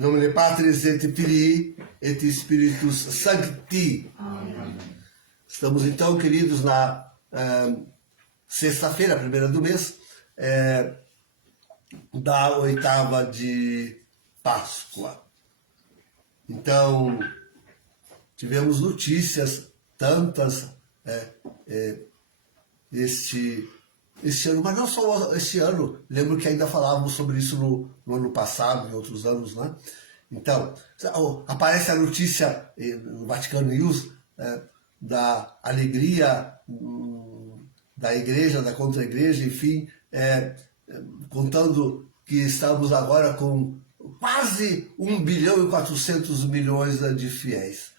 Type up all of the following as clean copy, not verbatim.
Nomine Patris et Filii et Spiritus Sancti. Amém. Estamos então, queridos, na sexta-feira, primeira do mês, da oitava de Páscoa. Então, tivemos notícias tantas este ano, mas não só este ano. Lembro que ainda falávamos sobre isso no ano passado, em outros anos, né? Então, aparece a notícia no Vaticano News da alegria da igreja, da contra-igreja, enfim, contando que estamos agora com quase 1 bilhão e 400 milhões de fiéis.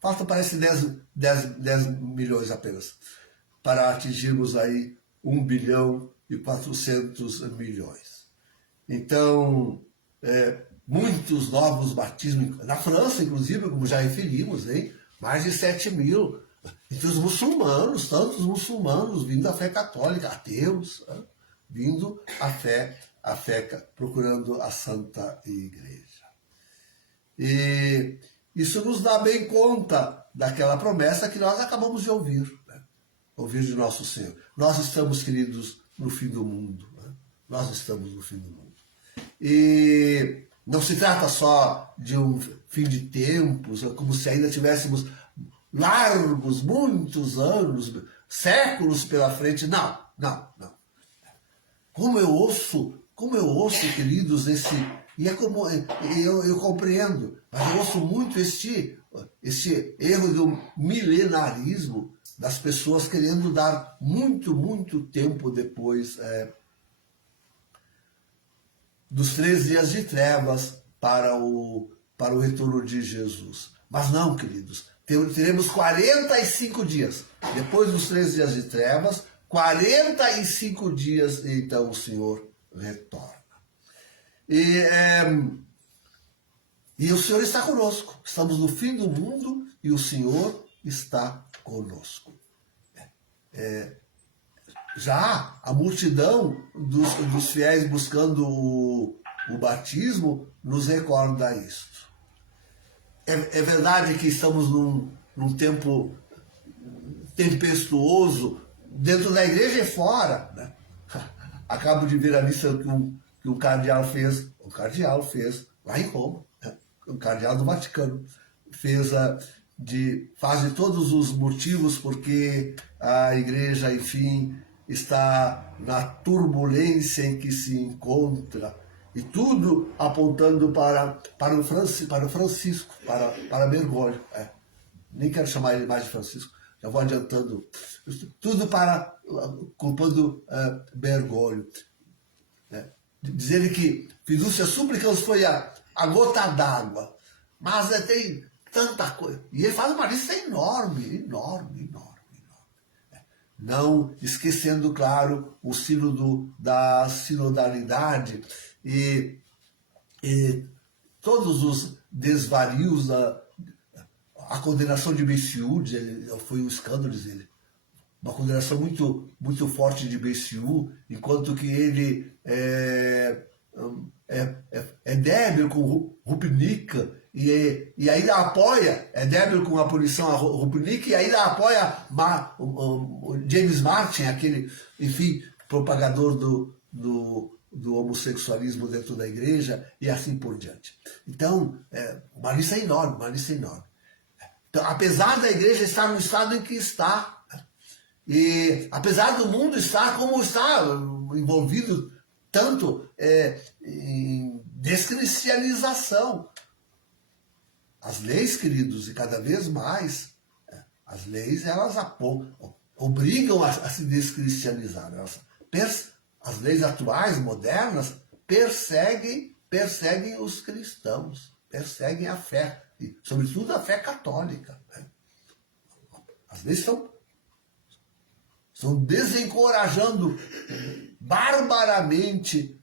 Falta, parece, 10 milhões apenas, para atingirmos aí 1 bilhão e 400 milhões. Então, muitos novos batismos, na França, inclusive, como já referimos, hein? Mais de 7 mil. Entre os muçulmanos, tantos muçulmanos vindo da fé católica, ateus, vindo a fé, procurando a Santa Igreja. E isso nos dá bem conta daquela promessa que nós acabamos de ouvir, né? Ouvir de nosso Senhor. Nós estamos, queridos, no fim do mundo. Né? Nós estamos no fim do mundo. E não se trata só de um fim de tempos, como se ainda tivéssemos largos, muitos anos, séculos pela frente. Não. Como eu ouço, queridos, e é como eu compreendo, mas eu ouço muito este erro do milenarismo das pessoas querendo dar muito tempo depois dos 3 dias de trevas para o retorno de Jesus. Mas não, queridos, teremos 45 dias. Depois dos 3 dias de trevas, 45 dias, então o Senhor retorna. E o Senhor está conosco. Estamos no fim do mundo e o Senhor está conosco. Já a multidão dos fiéis buscando o batismo nos recorda isto. É verdade que estamos num tempo tempestuoso, dentro da igreja e fora, né? Acabo de ver a missa que o cardeal fez lá em Roma, né? O cardeal do Vaticano faz de todos os motivos porque a igreja, enfim, está na turbulência em que se encontra, e tudo apontando para o Francisco, para Bergoglio. Nem quero chamar ele mais de Francisco, já vou adiantando. Tudo culpando Bergoglio. Dizer que fidúcia súplicas foi a gota d'água, mas tem tanta coisa. E ele faz uma lista enorme. Não esquecendo, claro, o sino da sinodalidade e todos os desvarios, a condenação de Bessiú, foi um escândalo dele. Uma condenação muito forte de Bessiú, enquanto que ele é débil com Rupnik, e ainda apoia, é débil com a punição a Rupnik, e ainda apoia o James Martin, aquele, enfim, propagador do homossexualismo dentro da igreja, e assim por diante. Então, uma lista enorme. Então, apesar da igreja estar no estado em que está, e apesar do mundo estar como está, envolvido tanto em descristianização, as leis, queridos, e cada vez mais, as leis, elas obrigam a se descristianizar. As leis atuais, modernas, perseguem os cristãos, perseguem a fé, e, sobretudo, a fé católica. As leis estão desencorajando barbaramente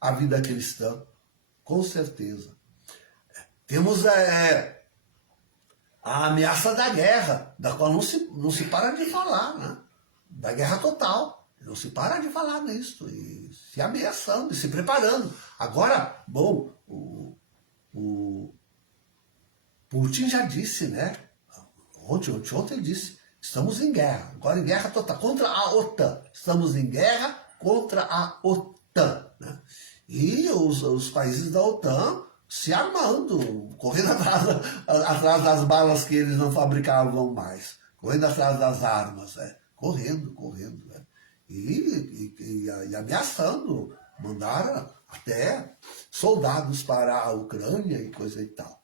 a vida cristã, com certeza. Temos a ameaça da guerra, da qual não se para de falar, né? Da guerra total. Não se para de falar nisso, e se ameaçando, e se preparando. Agora, bom, o Putin já disse, né? Ontem ele disse, estamos em guerra, agora em guerra total, contra a OTAN. Estamos em guerra contra a OTAN. Né? E os países da OTAN se armando, correndo atrás das balas que eles não fabricavam mais, correndo atrás das armas, correndo. Né? E ameaçando, mandaram até soldados para a Ucrânia e coisa e tal.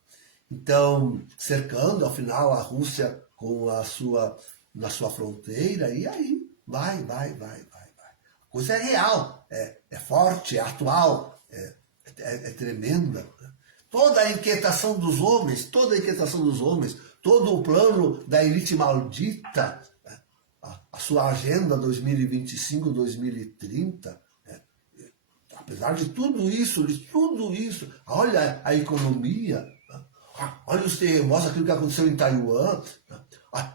Então, cercando, afinal, a Rússia na sua fronteira, e aí vai. A coisa é real, é forte, é atual, é tremenda. Toda a inquietação dos homens, todo o plano da elite maldita, a sua agenda 2025, 2030, apesar de tudo isso, olha a economia, olha os terremotos, aquilo que aconteceu em Taiwan.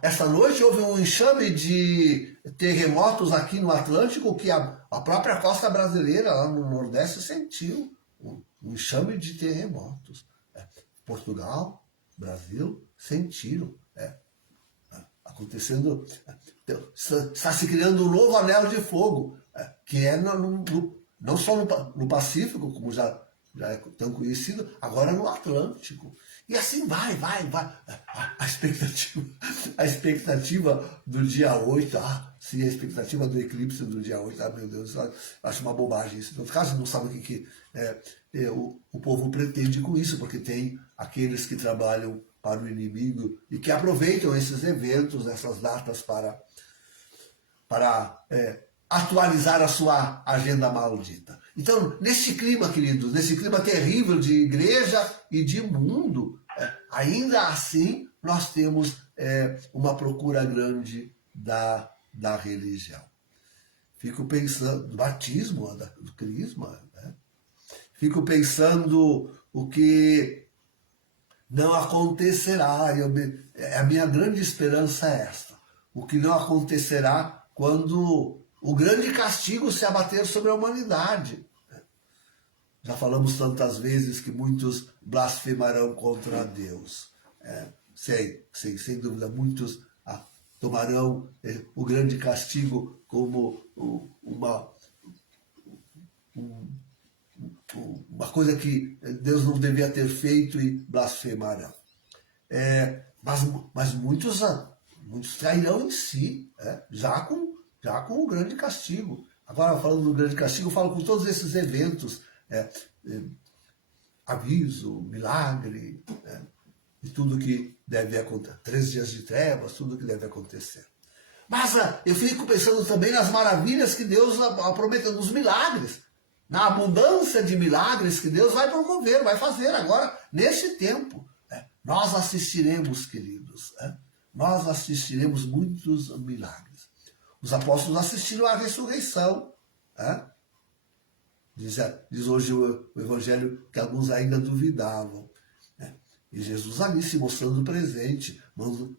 Essa noite houve um enxame de terremotos aqui no Atlântico que a própria costa brasileira, lá no Nordeste, sentiu. Um enxame de terremotos. Portugal, Brasil, sentiram. Acontecendo. Está se criando um novo anel de fogo, que é não só no Pacífico, como já é tão conhecido, agora no Atlântico. E assim vai. A expectativa do dia 8, sim, a expectativa do eclipse do dia 8, meu Deus, eu acho uma bobagem isso. No caso, não sabe o que o povo pretende com isso, porque tem aqueles que trabalham para o inimigo e que aproveitam esses eventos, essas datas para atualizar a sua agenda maldita. Então, nesse clima, queridos, nesse clima terrível de igreja e de mundo, ainda assim nós temos uma procura grande da religião. Fico pensando, do batismo, do crisma, né? Fico pensando o que não acontecerá, a minha grande esperança é esta, o que não acontecerá quando o grande castigo se abater sobre a humanidade. Já falamos tantas vezes que muitos blasfemarão contra Deus. Sem dúvida, muitos tomarão o grande castigo como uma coisa que Deus não devia ter feito e blasfemarão. Mas muitos cairão em si, já com o grande castigo. Agora, falando do grande castigo, eu falo com todos esses eventos, aviso, milagre, e tudo que deve acontecer, 3 dias de trevas, tudo que deve acontecer. Mas eu fico pensando também nas maravilhas que Deus promete, nos milagres, na abundância de milagres que Deus vai promover, vai fazer agora, nesse tempo. Nós assistiremos, queridos, nós assistiremos muitos milagres. Os apóstolos assistiram à ressurreição. Diz hoje o Evangelho que alguns ainda duvidavam. E Jesus ali se mostrando presente,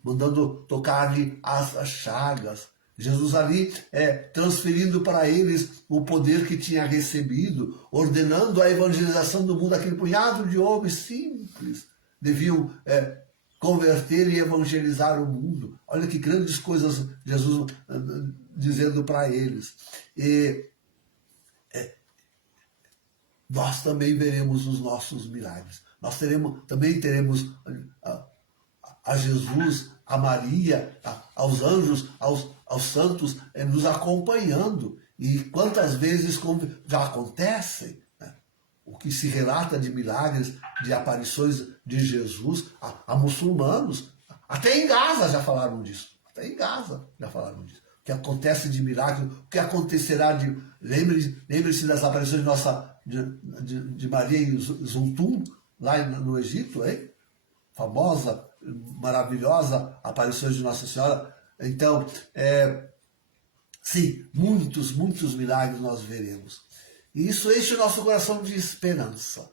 mandando tocar-lhe as chagas. Jesus ali transferindo para eles o poder que tinha recebido, ordenando a evangelização do mundo. Aquele punhado de homens simples deviam converter e evangelizar o mundo. Olha que grandes coisas Jesus dizendo para eles. E nós também veremos os nossos milagres. Nós também teremos a Jesus, a Maria, aos anjos, aos santos nos acompanhando. E quantas vezes já acontecem, o que se relata de milagres, de aparições de Jesus a muçulmanos. Até em Gaza já falaram disso. O que acontece de milagre, o que acontecerá de... Lembre-se das aparições de Maria em Zuntum, lá no Egito, hein? Famosa, maravilhosa aparições de Nossa Senhora. Então, sim, muitos milagres nós veremos. E isso enche o nosso coração de esperança,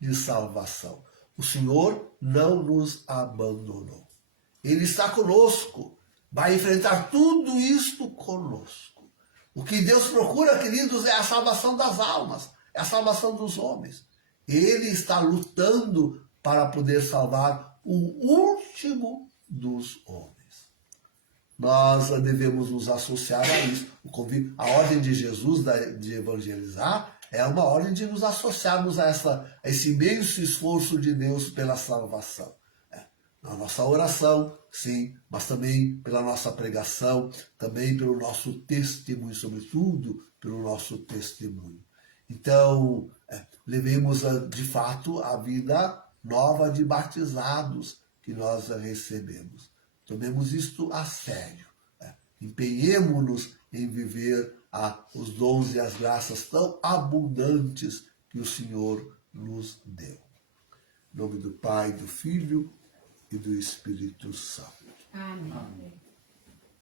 de salvação. O Senhor não nos abandonou. Ele está conosco, vai enfrentar tudo isto conosco. O que Deus procura, queridos, é a salvação das almas, é a salvação dos homens. Ele está lutando para poder salvar o último dos homens. Nós devemos nos associar a isso. A ordem de Jesus de evangelizar é uma ordem de nos associarmos a esse imenso esforço de Deus pela salvação. Na nossa oração, sim, mas também pela nossa pregação, também pelo nosso testemunho, sobretudo pelo nosso testemunho. Então, levemos de fato a vida nova de batizados que nós recebemos. Tomemos isto a sério. Empenhemo-nos em viver os dons e as graças tão abundantes que o Senhor nos deu. Em nome do Pai, do Filho e do Espírito Santo. Amém.